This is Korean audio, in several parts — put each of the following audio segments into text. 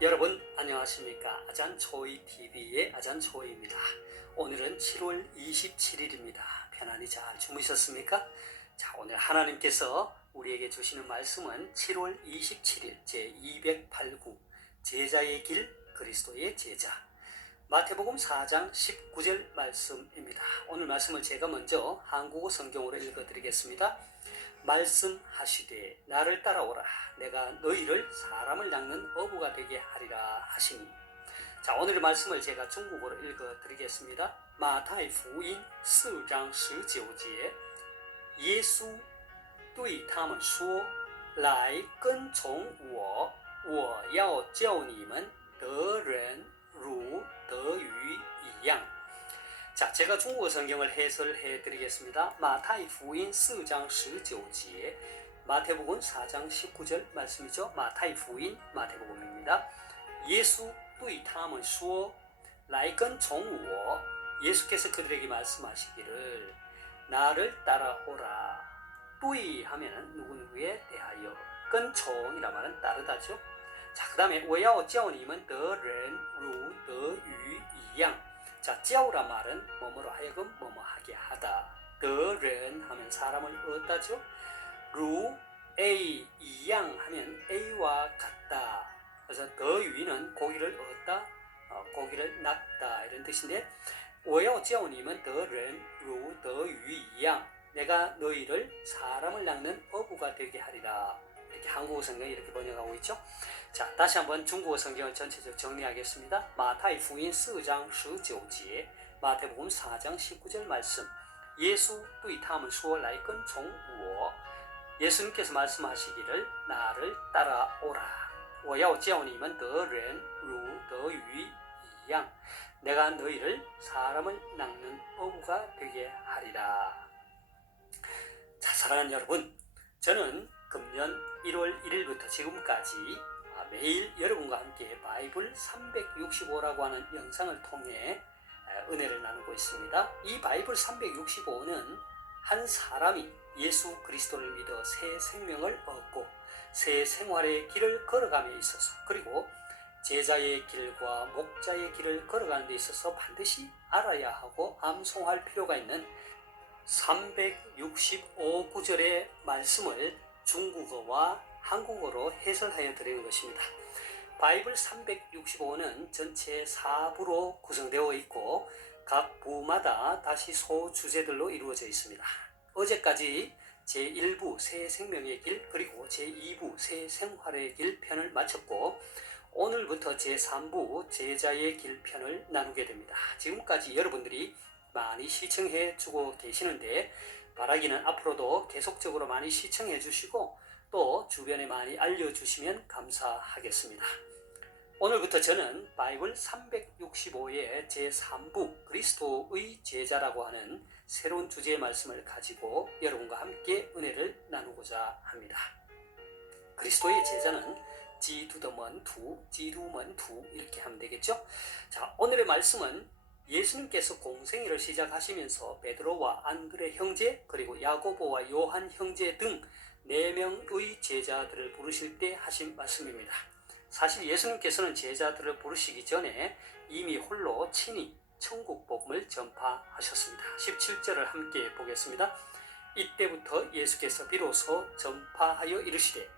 여러분 안녕하십니까? 아잔초이TV의 아잔초이입니다. 오늘은 7월 27일입니다. 편안히 잘 주무셨습니까? 자, 오늘 하나님께서 우리에게 주시는 말씀은 7월 27일 제208구 제자의 길 그리스도의 제자 마태복음 4장 19절 말씀입니다. 오늘 말씀을 제가 먼저 한국어 성경으로 읽어드리겠습니다. 말씀하시되 나를 따라오라 내가 너희를 사람을 낚는 어부가 되게 하리라 하시니. 자, 오늘의 말씀을 제가 중국어로 읽어드리겠습니다. 마타이福音4章19节耶稣对他们说来跟从我我要叫你们得人如得鱼一样。 자, 제가 중국어 성경을 해설해 드리겠습니다. 마타이福音 4장 19절 마태복음 4장 19절 말씀이죠. 마타이福音 마태복음입니다. 예수 对他们说来跟从我 예수께서 그들에게 말씀하시기를 나를 따라오라. 对 하면은 누구누구에 대하여 跟从이란 말은 따르다죠. 자, 그 다음에 我要叫你们得人如得鱼一样. 자, 教란 말은 뭐뭐로 하여금 뭐뭐 하게 하다. 得人 하면 사람을 얻다죠. 如 A 一样 하면 A와 같다. 그래서 得鱼는 고기를 얻다, 고기를 낚다 이런 뜻인데 我要叫你们得人如得鱼一样. 내가 너희를 사람을 낚는 어부가 되게 하리라. 이렇게 한국어 성경이 이렇게 번역하고 있죠. 자, 다시 한번 중국어 성경을 전체적으로 정리하겠습니다. 마타이福音 4장 19절 마태복음 4장 19절 말씀. 예수 对他们说来跟从我 예수님께서 말씀하시기를 나를 따라오라. 我要叫你们得人如得鱼一样. 내가 너희를 사람을 낚는 어부가 되게 하리라. 자, 사랑하는 여러분, 저는 금년 1월 1일부터 지금까지 매일 여러분과 함께 바이블 365라고 하는 영상을 통해 은혜를 나누고 있습니다. 이 바이블 365는 한 사람이 예수 그리스도를 믿어 새 생명을 얻고 새 생활의 길을 걸어감에 있어서 그리고 제자의 길과 목자의 길을 걸어가는 데 있어서 반드시 알아야 하고 암송할 필요가 있는 365구절의 말씀을 중국어와 한국어로 해설하여 드리는 것입니다. 바이블 365는 전체 4부로 구성되어 있고 각 부마다 다시 소주제들로 이루어져 있습니다. 어제까지 제1부 새 생명의 길 그리고 제2부 새 생활의 길 편을 마쳤고 오늘부터 제3부 제자의 길 편을 나누게 됩니다. 지금까지 여러분들이 많이 시청해 주고 계시는데 바라기는 앞으로도 계속적으로 많이 시청해 주시고 또 주변에 많이 알려주시면 감사하겠습니다. 오늘부터 저는 바이블 365의 제3부 그리스도의 제자라고 하는 새로운 주제의 말씀을 가지고 여러분과 함께 은혜를 나누고자 합니다. 그리스도의 제자는 지두더먼투, 지두먼투 이렇게 하면 되겠죠? 자, 오늘의 말씀은 예수님께서 공생애를 시작하시면서 베드로와 안드레 형제 그리고 야고보와 요한 형제 등 4명의 제자들을 부르실 때 하신 말씀입니다. 사실 예수님께서는 제자들을 부르시기 전에 이미 홀로 친히 천국 복음을 전파하셨습니다. 17절을 함께 보겠습니다. 이때부터 예수께서 비로소 전파하여 이르시되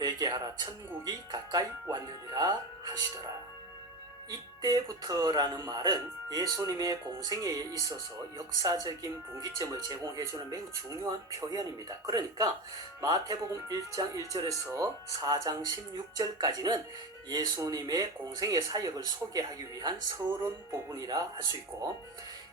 회개하라 천국이 가까이 왔느니라 하시더라. 이때부터라는 말은 예수님의 공생애에 있어서 역사적인 분기점을 제공해주는 매우 중요한 표현입니다. 그러니까 마태복음 1장 1절에서 4장 16절까지는 예수님의 공생애 사역을 소개하기 위한 서론 부분이라 할 수 있고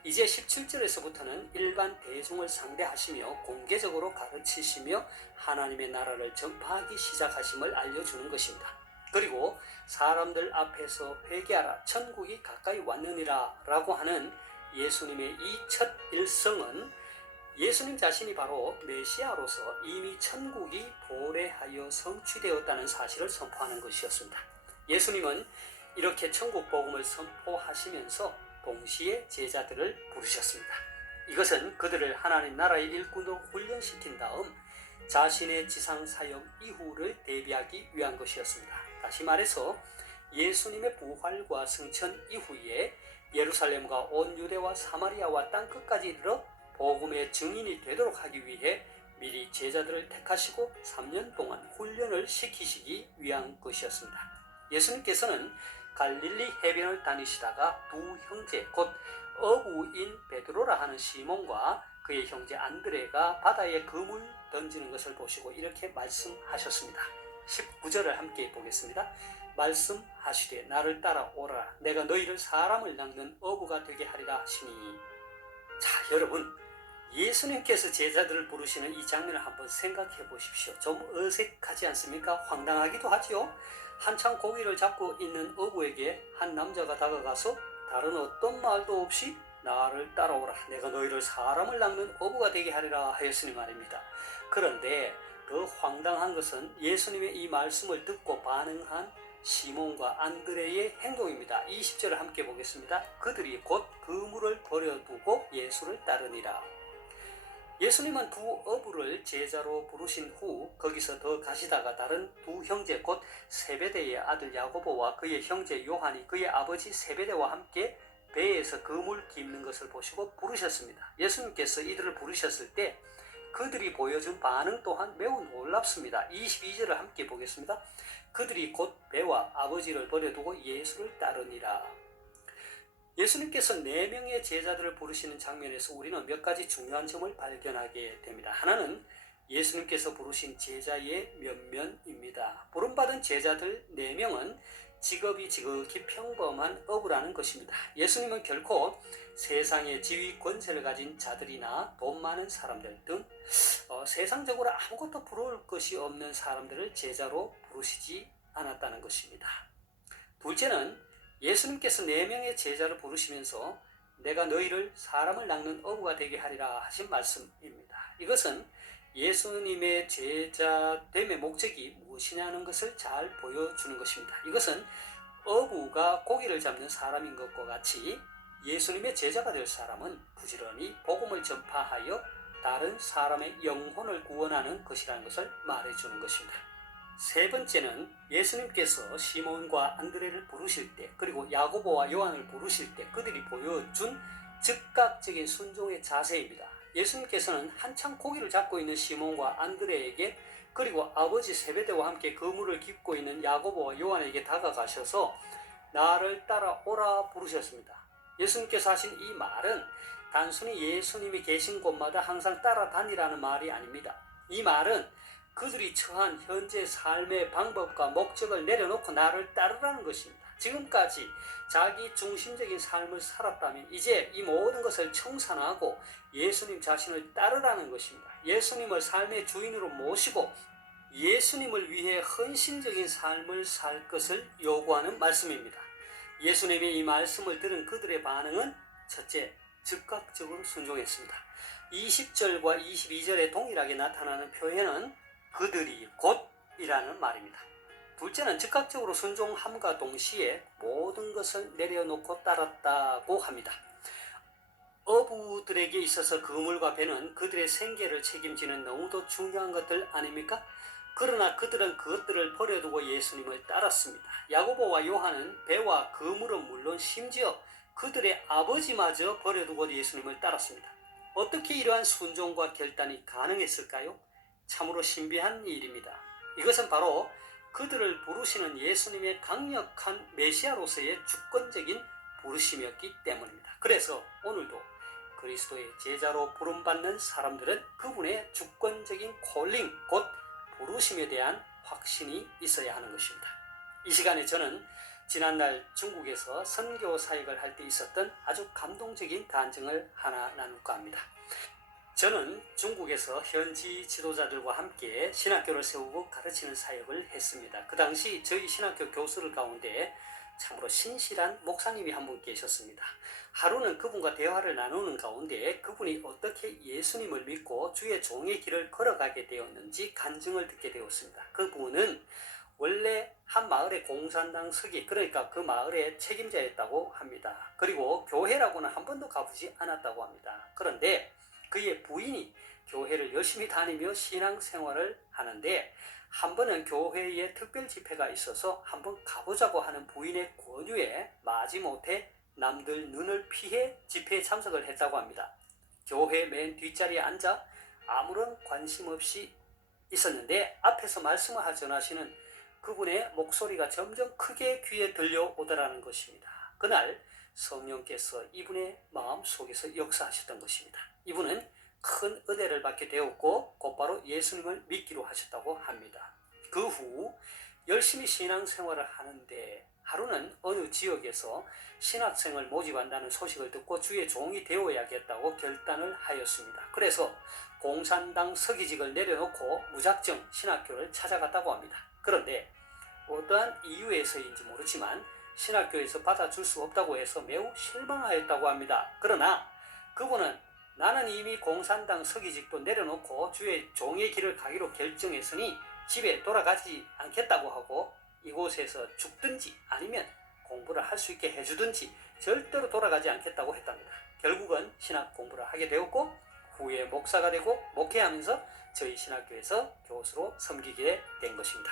이제 17절에서부터는 일반 대중을 상대하시며 공개적으로 가르치시며 하나님의 나라를 전파하기 시작하심을 알려주는 것입니다. 그리고 사람들 앞에서 회개하라 천국이 가까이 왔느니라 라고 하는 예수님의 이 첫 일성은 예수님 자신이 바로 메시아로서 이미 천국이 도래하여 성취되었다는 사실을 선포하는 것이었습니다. 예수님은 이렇게 천국 복음을 선포하시면서 동시에 제자들을 부르셨습니다. 이것은 그들을 하나님 나라의 일꾼으로 훈련시킨 다음 자신의 지상 사역 이후를 대비하기 위한 것이었습니다. 다시 말해서 예수님의 부활과 승천 이후에 예루살렘과 온 유대와 사마리아와 땅끝까지 이르러 복음의 증인이 되도록 하기 위해 미리 제자들을 택하시고 3년 동안 훈련을 시키시기 위한 것이었습니다. 예수님께서는 갈릴리 해변을 다니시다가 두 형제 곧 어부인 베드로라 하는 시몬과 그의 형제 안드레가 바다에 그물 던지는 것을 보시고 이렇게 말씀하셨습니다. 19절을 함께 보겠습니다. 말씀하시되 나를 따라오라 내가 너희를 사람을 낚는 어부가 되게 하리라 하시니. 자, 여러분, 예수님께서 제자들을 부르시는 이 장면을 한번 생각해 보십시오. 좀 어색하지 않습니까? 황당하기도 하지요. 한창 고기를 잡고 있는 어부에게 한 남자가 다가가서 다른 어떤 말도 없이 나를 따라오라 내가 너희를 사람을 낚는 어부가 되게 하리라 하였으니 말입니다. 그런데 더 황당한 것은 예수님의 이 말씀을 듣고 반응한 시몬과 안드레의 행동입니다. 20절을 함께 보겠습니다. 그들이 곧 그물을 버려두고 예수를 따르니라. 예수님은 두 어부를 제자로 부르신 후 거기서 더 가시다가 다른 두 형제 곧 세베대의 아들 야고보와 그의 형제 요한이 그의 아버지 세베대와 함께 배에서 그물 깁는 것을 보시고 부르셨습니다. 예수님께서 이들을 부르셨을 때 그들이 보여준 반응 또한 매우 놀랍습니다. 22절을 함께 보겠습니다. 그들이 곧 배와 아버지를 버려두고 예수를 따르니라. 예수님께서 4명의 제자들을 부르시는 장면에서 우리는 몇 가지 중요한 점을 발견하게 됩니다. 하나는 예수님께서 부르신 제자의 면면입니다. 부름받은 제자들 4명은 직업이 지극히 평범한 어부라는 것입니다. 예수님은 결코 세상의 지위 권세를 가진 자들이나 돈 많은 사람들 등 세상적으로 아무것도 부러울 것이 없는 사람들을 제자로 부르시지 않았다는 것입니다. 둘째는 예수님께서 4명의 제자를 부르시면서 내가 너희를 사람을 낚는 어부가 되게 하리라 하신 말씀입니다. 이것은 예수님의 제자됨의 목적이 무엇이냐는 것을 잘 보여주는 것입니다. 이것은 어부가 고기를 잡는 사람인 것과 같이 예수님의 제자가 될 사람은 부지런히 복음을 전파하여 다른 사람의 영혼을 구원하는 것이라는 것을 말해주는 것입니다. 세 번째는 예수님께서 시몬과 안드레를 부르실 때 그리고 야고보와 요한을 부르실 때 그들이 보여준 즉각적인 순종의 자세입니다. 예수님께서는 한창 고기를 잡고 있는 시몬과 안드레에게 그리고 아버지 세베대와 함께 그물을 깁고 있는 야고보와 요한에게 다가가셔서 나를 따라오라 부르셨습니다. 예수님께서 하신 이 말은 단순히 예수님이 계신 곳마다 항상 따라다니라는 말이 아닙니다. 이 말은 그들이 처한 현재 삶의 방법과 목적을 내려놓고 나를 따르라는 것입니다. 지금까지 자기 중심적인 삶을 살았다면 이제 이 모든 것을 청산하고 예수님 자신을 따르라는 것입니다. 예수님을 삶의 주인으로 모시고 예수님을 위해 헌신적인 삶을 살 것을 요구하는 말씀입니다. 예수님의 이 말씀을 들은 그들의 반응은 첫째, 즉각적으로 순종했습니다. 20절과 22절에 동일하게 나타나는 표현은 그들이 곧이라는 말입니다. 둘째는 즉각적으로 순종함과 동시에 모든 것을 내려놓고 따랐다고 합니다. 어부들에게 있어서 그물과 배는 그들의 생계를 책임지는 너무도 중요한 것들 아닙니까? 그러나 그들은 그것들을 버려두고 예수님을 따랐습니다. 야고보와 요한은 배와 그물은 물론 심지어 그들의 아버지마저 버려두고 예수님을 따랐습니다. 어떻게 이러한 순종과 결단이 가능했을까요? 참으로 신비한 일입니다. 이것은 바로 그들을 부르시는 예수님의 강력한 메시아로서의 주권적인 부르심이었기 때문입니다. 그래서 오늘도 그리스도의 제자로 부름받는 사람들은 그분의 주권적인 콜링, 곧 부르심에 대한 확신이 있어야 하는 것입니다. 이 시간에 저는 지난날 중국에서 선교 사역을 할 때 있었던 아주 감동적인 간증을 하나 나눌까 합니다. 저는 중국에서 현지 지도자들과 함께 신학교를 세우고 가르치는 사역을 했습니다. 그 당시 저희 신학교 교수들 가운데 참으로 신실한 목사님이 한 분 계셨습니다. 하루는 그분과 대화를 나누는 가운데 그분이 어떻게 예수님을 믿고 주의 종의 길을 걸어가게 되었는지 간증을 듣게 되었습니다. 그분은 원래 한 마을의 공산당 서기, 그러니까 그 마을의 책임자였다고 합니다. 그리고 교회라고는 한 번도 가보지 않았다고 합니다. 그런데 그의 부인이 교회를 열심히 다니며 신앙생활을 하는데 한 번은 교회에 특별 집회가 있어서 한번 가보자고 하는 부인의 권유에 마지못해 남들 눈을 피해 집회에 참석을 했다고 합니다. 교회 맨 뒷자리에 앉아 아무런 관심 없이 있었는데 앞에서 말씀을 전하시는 그분의 목소리가 점점 크게 귀에 들려오더라는 것입니다. 그날 성령께서 이분의 마음속에서 역사하셨던 것입니다. 이분은 큰 은혜를 받게 되었고 곧바로 예수님을 믿기로 하셨다고 합니다. 그 후 열심히 신앙생활을 하는데 하루는 어느 지역에서 신학생을 모집한다는 소식을 듣고 주의 종이 되어야겠다고 결단을 하였습니다. 그래서 공산당 서기직을 내려놓고 무작정 신학교를 찾아갔다고 합니다. 그런데 어떠한 이유에서인지 모르지만 신학교에서 받아줄 수 없다고 해서 매우 실망하였다고 합니다. 그러나 그분은 나는 이미 공산당 서기직도 내려놓고 주의 종의 길을 가기로 결정했으니 집에 돌아가지 않겠다고 하고 이곳에서 죽든지 아니면 공부를 할 수 있게 해주든지 절대로 돌아가지 않겠다고 했답니다. 결국은 신학 공부를 하게 되었고 후에 목사가 되고 목회하면서 저희 신학교에서 교수로 섬기게 된 것입니다.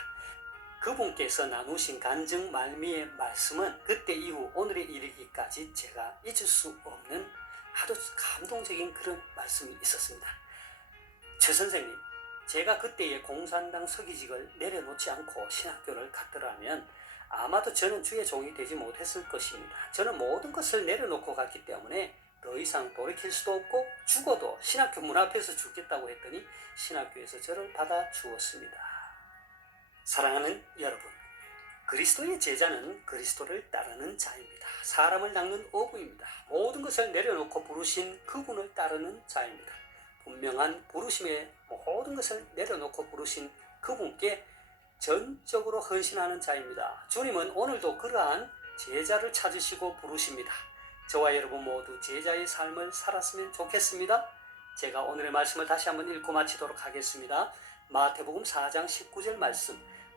그분께서 나누신 간증 말미의 말씀은 그때 이후 오늘에 이르기까지 제가 잊을 수 없는 아주 감동적인 그런 말씀이 있었습니다. 최 선생님, 제가 그때의 공산당 서기직을 내려놓지 않고 신학교를 갔더라면 아마도 저는 주의 종이 되지 못했을 것입니다. 저는 모든 것을 내려놓고 갔기 때문에 더 이상 돌이킬 수도 없고 죽어도 신학교 문 앞에서 죽겠다고 했더니 신학교에서 저를 받아주었습니다. 사랑하는 여러분, 그리스도의 제자는 그리스도를 따르는 자입니다. 사람을 낚는 어부입니다. 모든 것을 내려놓고 부르신 그분을 따르는 자입니다. 분명한 부르심에 모든 것을 내려놓고 부르신 그분께 전적으로 헌신하는 자입니다. 주님은 오늘도 그러한 제자를 찾으시고 부르십니다. 저와 여러분 모두 제자의 삶을 살았으면 좋겠습니다. 제가 오늘의 말씀을 다시 한번 읽고 마치도록 하겠습니다. 마태복음 4장 19절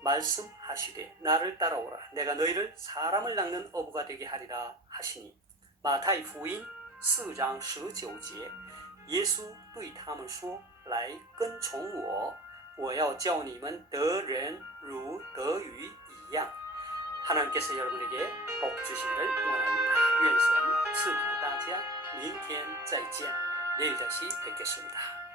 말씀하시되 나를 따라오라 내가 너희를 사람을 낚는 어부가 되게 하리라 하시니. 马太福音4章19节耶稣对他们说来跟从我我要叫你们得人如得鱼一样。 하나님께서 여러분에게 복 주시기를 원합니다. 愿神赐福大家，明天再见。 내일 다시 뵙겠습니다.